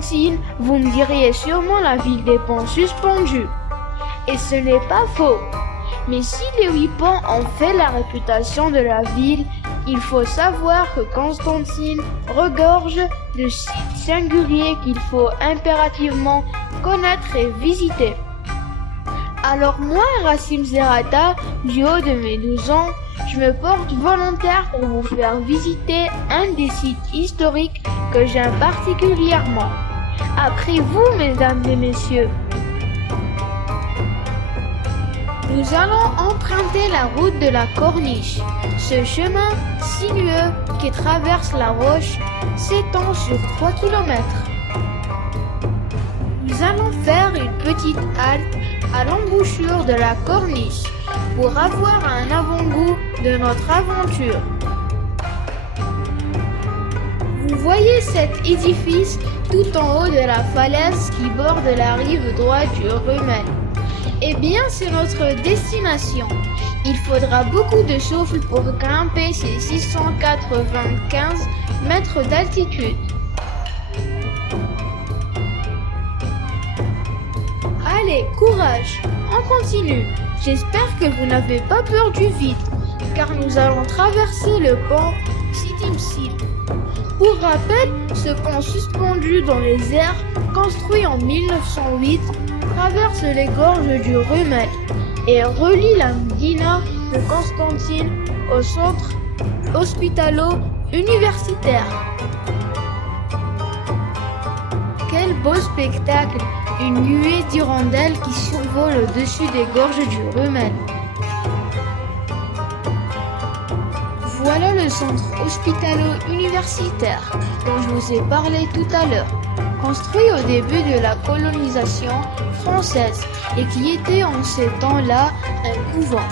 Constantine, vous me diriez sûrement la ville des ponts suspendus. Et ce n'est pas faux. Mais si les 8 ponts ont fait la réputation de la ville, il faut savoir que Constantine regorge de sites singuliers qu'il faut impérativement connaître et visiter. Alors moi, Rassim Zerata, du haut de mes 12 ans, je me porte volontaire pour vous faire visiter un des sites historiques que j'aime particulièrement. Après vous, mesdames et messieurs. Nous allons emprunter la route de la Corniche. Ce chemin sinueux qui traverse la Roche s'étend sur 3 km. Nous allons faire une petite halte à l'embouchure de la Corniche pour avoir un avant-goût de notre aventure. Vous voyez cet édifice tout en haut de la falaise qui borde la rive droite du Rumel. Eh bien, c'est notre destination. Il faudra beaucoup de souffle pour grimper ces 695 mètres d'altitude. Allez, courage, on continue. J'espère que vous n'avez pas peur du vide, car nous allons traverser le pont Sitimsil. Pour rappel, ce pont suspendu dans les airs, construit en 1908, traverse les gorges du Rumel et relie la Médina de Constantine au centre hospitalo-universitaire. Quel beau spectacle! Une nuée d'hirondelles qui survole au-dessus des gorges du Rumel. Voilà le centre hospitalo-universitaire dont je vous ai parlé tout à l'heure, construit au début de la colonisation française et qui était en ces temps-là un couvent.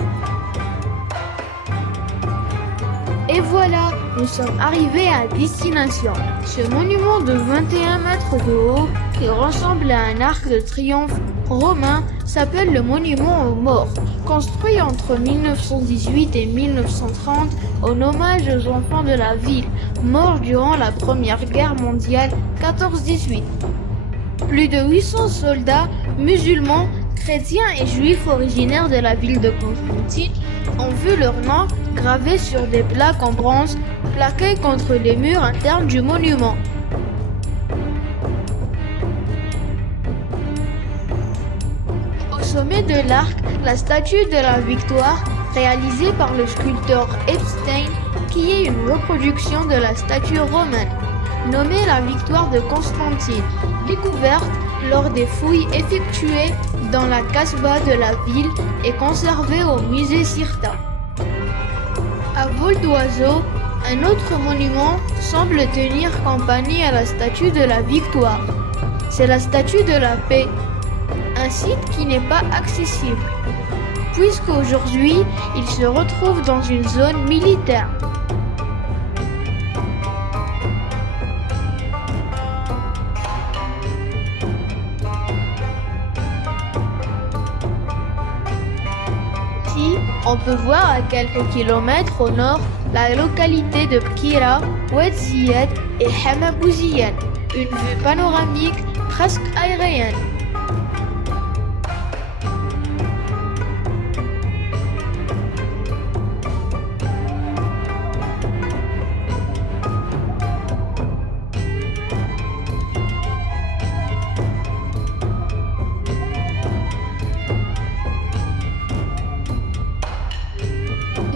Et voilà, nous sommes arrivés à destination. Ce monument de 21 mètres de haut qui ressemble à un arc de triomphe romain s'appelle le monument aux morts, construit entre 1918 et 1930 en hommage aux enfants de la ville, morts durant la Première Guerre mondiale 14-18. Plus de 800 soldats musulmans, chrétiens et juifs originaires de la ville de Constantine ont vu leur nom gravés sur des plaques en bronze plaquées contre les murs internes du monument. Au sommet de l'arc, la statue de la Victoire, réalisée par le sculpteur Epstein, qui est une reproduction de la statue romaine, nommée la Victoire de Constantine, découverte lors des fouilles effectuées dans la Casbah de la ville et conservée au musée Cirta. À vol d'oiseau, un autre monument semble tenir compagnie à la statue de la Victoire. C'est la statue de la Paix, un site qui n'est pas accessible, puisqu'aujourd'hui il se retrouve dans une zone militaire. Ici, on peut voir à quelques kilomètres au nord la localité de Bkira, Oued Ziyad et Hamabouziyan, une vue panoramique presque aérienne.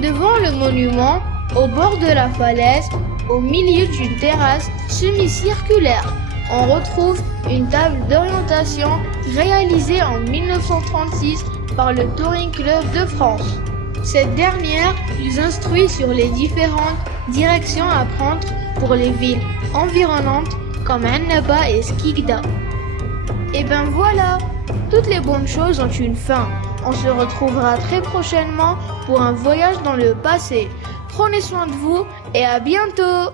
Devant le monument, au bord de la falaise, au milieu d'une terrasse semi-circulaire, on retrouve une table d'orientation réalisée en 1936 par le Touring Club de France. Cette dernière nous instruit sur les différentes directions à prendre pour les villes environnantes comme Annaba et Skikda. Et ben voilà, toutes les bonnes choses ont une fin. On se retrouvera très prochainement pour un voyage dans le passé. Prenez soin de vous et à bientôt!